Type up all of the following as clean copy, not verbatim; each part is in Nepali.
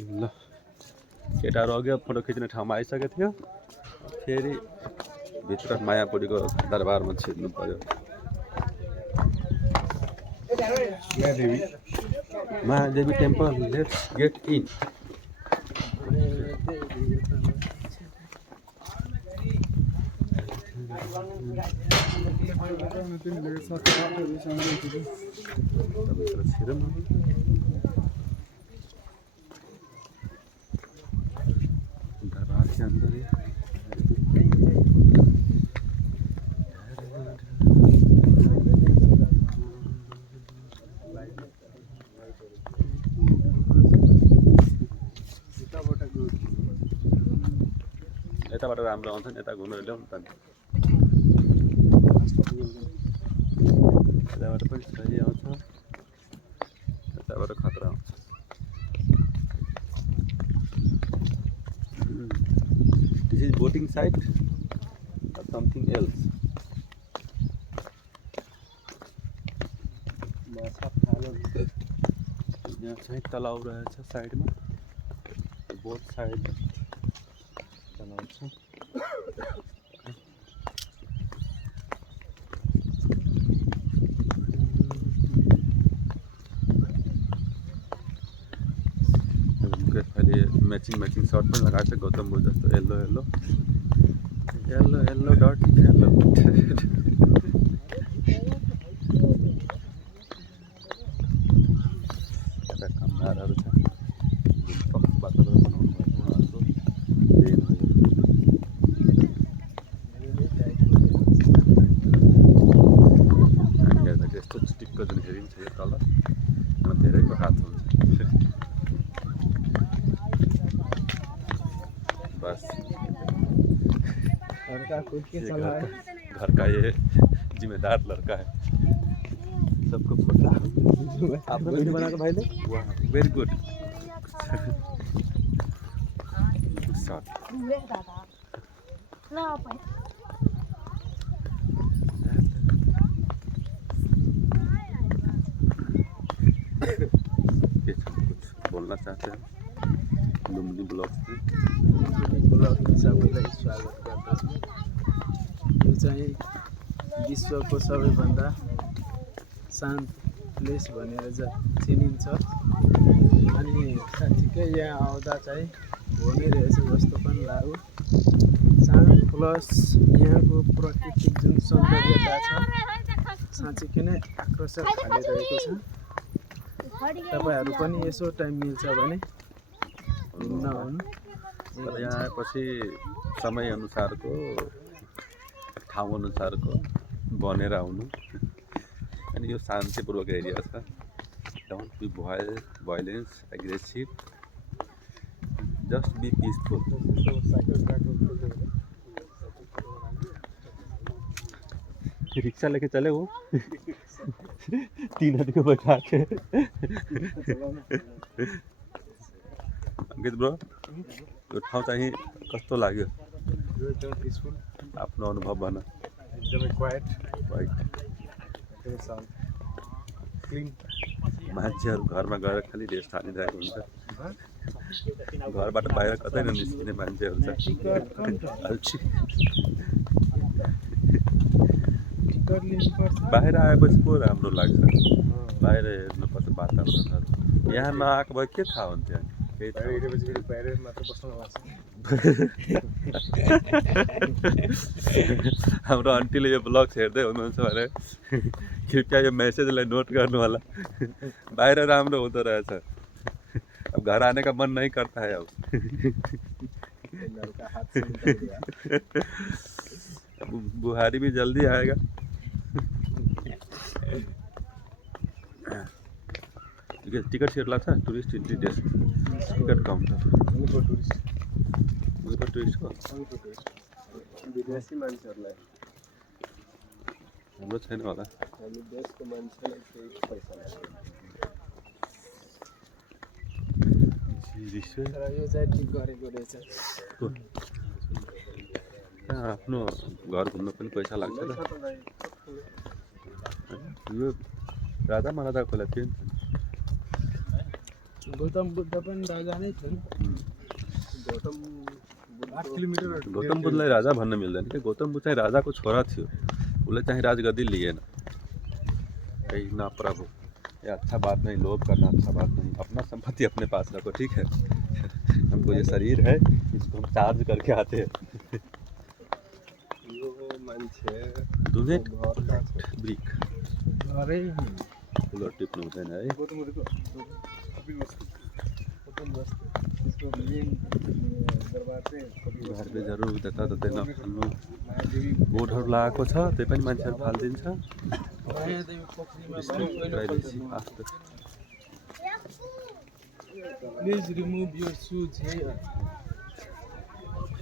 ल केटाहरू अघि फोटो खिच्ने ठाउँमा आइसकेको थियो। फेरि भित्र मायापुरीको दरबारमा छिर्नु पर्यो। Mahadevi temple, let's get in. दरबार के अंदर ही यताबाट राम्रो आउँछ नि, यता घुमेर ल्याउँ न त। यताबाट पनि सही आउँछ, यताबाट खतरा आउँछ। This is boating site or something else? यहाँ चाहिँ तलाउ रहेछ साइडमा, बोट साइड तलाउ छ। मैचिंग शर्ट पनि लगाएको छ गौतम बुद्ध जस्तो, yellow yellow yellow yellow dot yellow. यता कामदारहरू छ, वातावरण बनाउनु भएको उहाँहरूको देन हो। हामी हेर्दाखेरि यस्तो चिटिक्क जुन हेरिन्छ यो तल धेरैको हात हुन्छ। बस घर का ये जिम्मेदार लड़का है, सबको फोटा। आपको वीडियो बना के भाई ने, वेरी गुड शॉट। कुछ बोलना चाहते हैं लुम्बिनी ब्लॉग्स में? ब्लगमा सबैलाई स्वागत गर्दछु। यो चाहिँ विश्वको सबैभन्दा शान्त प्लेस भनेर चिनिन्छ। अनि साँच्चीकै यहाँ आउँदा चाहिँ हुने रहेछ जस्तो पनि लाग्यो। शान्त प्लस यहाँको प्राकृतिक जुन सौन्दर्यता छ साँच्चीकै नै आकर्षक खालिरहेको छ। तपाईँहरू पनि यसो टाइम मिल्छ भने घुम्न आउनु। यहाँ आएपछि समय अनुसारको ठाउँ अनुसारको बनेर आउनु। अनि यो शान्तिपूर्वक एरिया छ, don't be violence aggressive, just be peaceful. Rickshaw लेके चले वो 3 आदमी को बैठा के। अंकित ब्रो, यो ठाउँ चाहिँ कस्तो लाग्यो? एकदम पिसफुल, आफ्नो अनुभव भन। एकदमै क्वाइट, एकदमै शान्त, क्लिन। मान्छेहरू घरमा गएर खालि रेस्ट हानिरहेको हुन्छ, घरबाट बाहिर कतै ननिस्किने मान्छेहरू छ। बाहिर आएपछि पो राम्रो लाग्छ, बाहिर हेर्नुपर्छ वातावरणहरू। यहाँ नआएको भए के थाहा हुन्थ्यो? हाम्रो आन्टीले यो ब्लग्स हेर्दै हुनुहुन्छ भने कृपया यो मेसेजलाई नोट गर्नु होला। बाहिर राम्रो हुँदो रहेछ, अब घर आने का मन नहीं करता है अब। बुहारी भी जल्दी आएगा। टिकट सेट लाग्छ tourist entry desk ticket counter टुरिस्टको विदेशी मान्छेहरूलाई हाम्रो छैन होला। हामी देशको मान्छेलाई केही पैसा लाग्छ। तर यो चाहिँ ठिक गरेको रहेछ। आफ्नो घर घुम्न पनि पैसा लाग्छ र यो राधा महाराजा खोला थियो नि। गौतम बुद्ध पनि राजा नै थियो नि गौतम 8 किलोमिटर गौतम बुद्धलाई राजा भन्न मिल्दैन कि गौतम बुद्ध चाहिँ राजाको छोरा थियो उसले चाहिँ राजगद्दी लिएन कहीं ना प्रभु ये अच्छा बात नहीं लोभ करना अच्छा बात नहीं अपना संपत्ति अपने पास रखो ठीक है हमको ये शरीर है इसको हम चार्ज करके आते हैं यो मान्छे डुनेट घरका ब्रिक घरै फुलहरू टिप्नु हुँदैन है गौतम बस्ती त्यसको मेन दरबार चाहिँ गार्बेजहरू जताततै नफाल्नु महादेवी बोर्डहरू लगाएको छ त्यही पनि मान्छेहरू फालिदिन्छ महादेवी पोखरीमा privacy after please remove your shoes here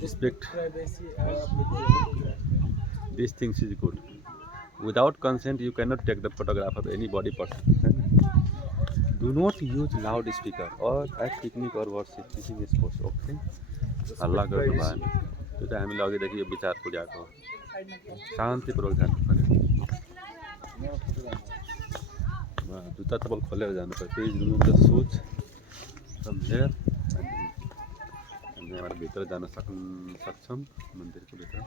respect privacy these things is good without consent you cannot take the photograph of any body person do not use loudspeaker or at picnic or worship teaching sports okay हल्ला गर्नु भएन त्यो चाहिँ हामीले अघिदेखि यो विचार पुर्याएको हो शान्तिपूर्वक जानु पऱ्यो जुत्ता चप्पल खोलेर जानु पऱ्यो please remove the shoes from here हामी यहाँबाट भित्र जान सक्छौँ मन्दिरको भित्र